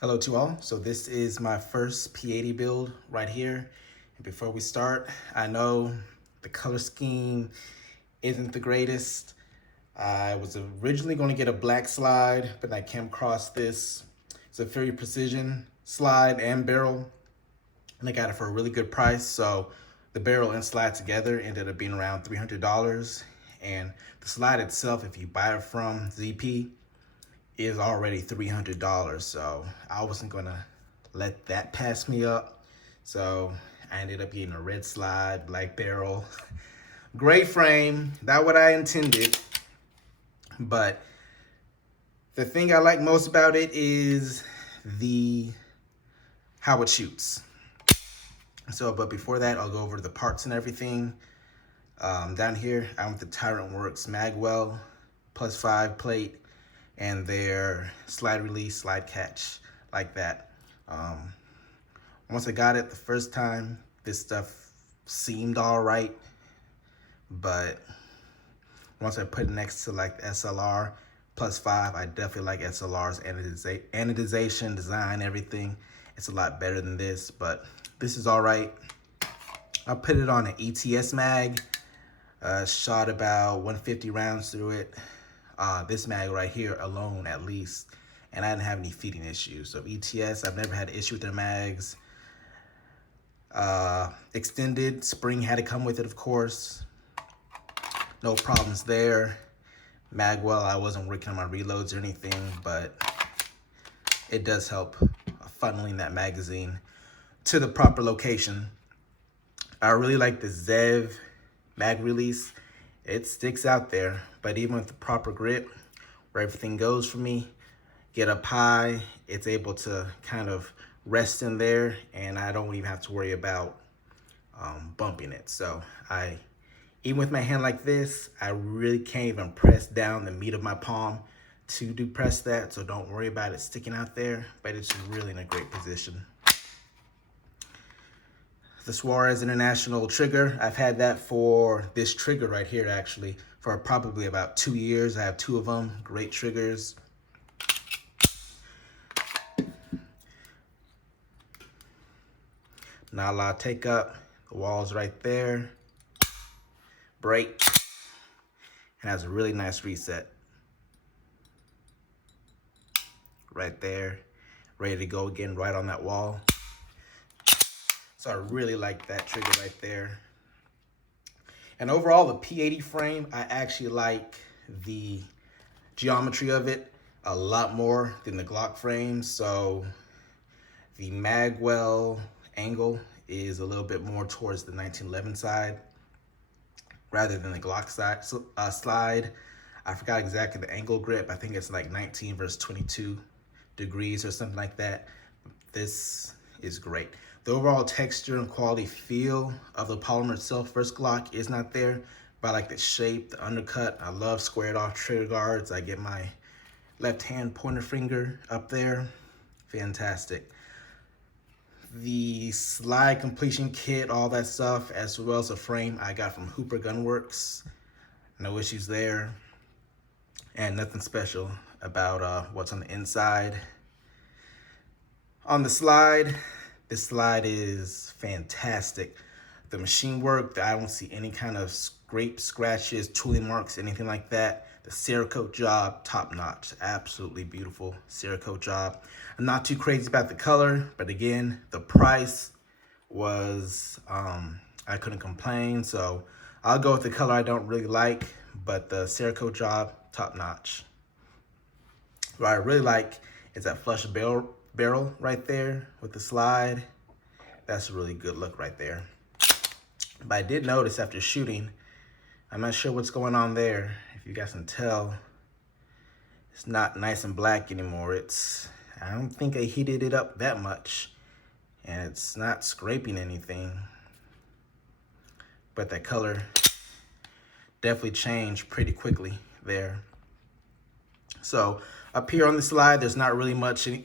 Hello to all. So this is my first P80 build right here. And before we start, I know the color scheme isn't the greatest. I was originally going to get a black slide, but I came across this Zaffiri precision slide and barrel, and I got it for a really good price. So the barrel and slide together ended up being around $300. And the slide itself, if you buy it from ZP, is already $300. So I wasn't gonna let that pass me up. So I ended up getting a red slide, black barrel, gray frame, not what I intended. But the thing I like most about it is how it shoots. So, but before that, I'll go over the parts and everything. Down here, I went the Tyrant Works Magwell +5 plate and their slide release, slide catch, like that. Once I got it the first time, this stuff seemed all right, but once I put it next to like SLR +5, I definitely like SLR's anodization, design, everything. It's a lot better than this, but this is all right. I put it on an ETS mag, shot about 150 rounds through it. This mag right here alone, at least, and I didn't have any feeding issues. So ETS, I've never had an issue with their mags. Extended spring had to come with it, of course. No problems there. Magwell, I wasn't working on my reloads or anything, but it does help funneling that magazine to the proper location. I really like the Zev Mag Release. It sticks out there, but even with the proper grip, where everything goes for me, get up high, it's able to kind of rest in there, and I don't even have to worry about bumping it. So even with my hand like this, I really can't even press down the meat of my palm to depress that, so don't worry about it sticking out there, but it's really in a great position. The Suarez International trigger, I've had that for this trigger right here actually for probably about 2 years. I have 2 of them, great triggers. Not a lot of take up, the wall's right there. Break, and has a really nice reset. Right there, ready to go again right on that wall. So I really like that trigger right there. And overall, the P80 frame, I actually like the geometry of it a lot more than the Glock frame. So the Magwell angle is a little bit more towards the 1911 side rather than the Glock slide. I forgot exactly the angle grip. I think it's like 19 versus 22 degrees or something like that. This is great. The overall texture and quality feel of the polymer itself versus Glock is not there, but I like the shape, the undercut. I love squared off trigger guards. I get my left hand pointer finger up there. Fantastic. The slide completion kit, all that stuff, as well as the frame, I got from Hooper Gunworks. No issues there. And nothing special about what's on the inside. On the slide, this slide is fantastic. The machine work, I don't see any kind of scrapes, scratches, tooling marks, anything like that. The Cerakote Job Top-Notch, absolutely beautiful Cerakote job. I'm not too crazy about the color, but again, the price was, I couldn't complain. So I'll go with the color I don't really like, but the Cerakote Job Top-Notch. What I really like is that flush barrel right there with the slide. That's a really good look right there. But I did notice after shooting, I'm not sure what's going on there. If you guys can tell, it's not nice and black anymore. I don't think I heated it up that much, and it's not scraping anything. But that color definitely changed pretty quickly there. So up here on the slide, there's not really much to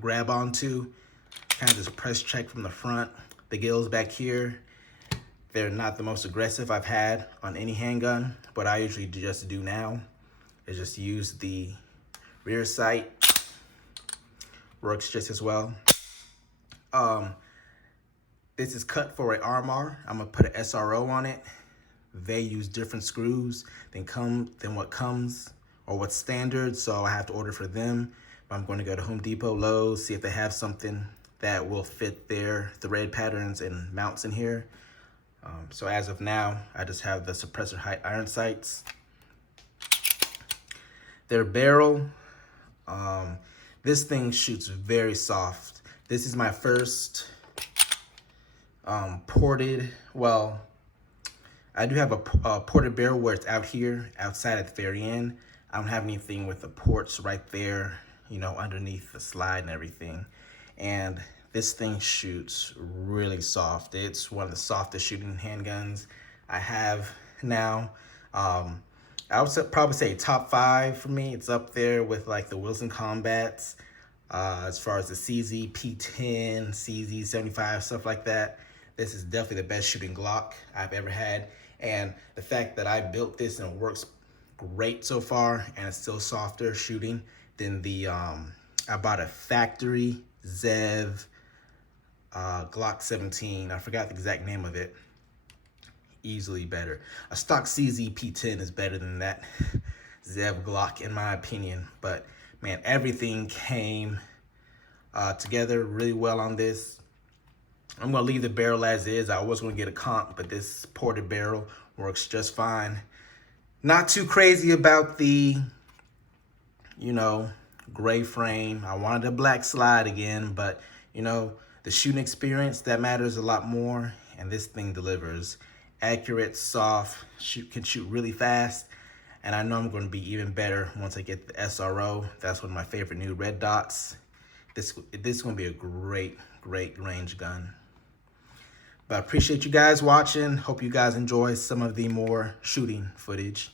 grab onto. Kind of just press check from the front. The gills back here, they're not the most aggressive I've had on any handgun. What I usually just do now is just use the rear sight works just as well. This is cut for an RMR. I'm gonna put an SRO on it. They use different screws than what comes or what's standard, so I have to order for them. But I'm going to go to Home Depot, Lowe's, see if they have something that will fit their thread patterns and mounts in here. So as of now, I just have the suppressor height iron sights. Their barrel, this thing shoots very soft. This is my first ported, well, I do have a ported barrel where it's out here, outside at the very end. I don't have anything with the ports right there, you know, underneath the slide and everything. And this thing shoots really soft. It's one of the softest shooting handguns I have now. I would probably say top 5 for me. It's up there with like the Wilson Combats, as far as the CZ P10, CZ 75, stuff like that. This is definitely the best shooting Glock I've ever had. And the fact that I built this and it works great so far, and it's still softer shooting than the, I bought a factory Zev Glock 17. I forgot the exact name of it. Easily better. A stock CZ P10 is better than that Zev Glock in my opinion. But man, everything came together really well on this. I'm gonna leave the barrel as is. I was gonna get a comp, but this ported barrel works just fine. Not too crazy about the, you know, gray frame. I wanted a black slide again, but you know, the shooting experience, that matters a lot more, and this thing delivers. Accurate, soft, can shoot really fast, and I know I'm gonna be even better once I get the SRO. That's one of my favorite new red dots. This is gonna be a great range gun. But I appreciate you guys watching. Hope you guys enjoy some of the more shooting footage.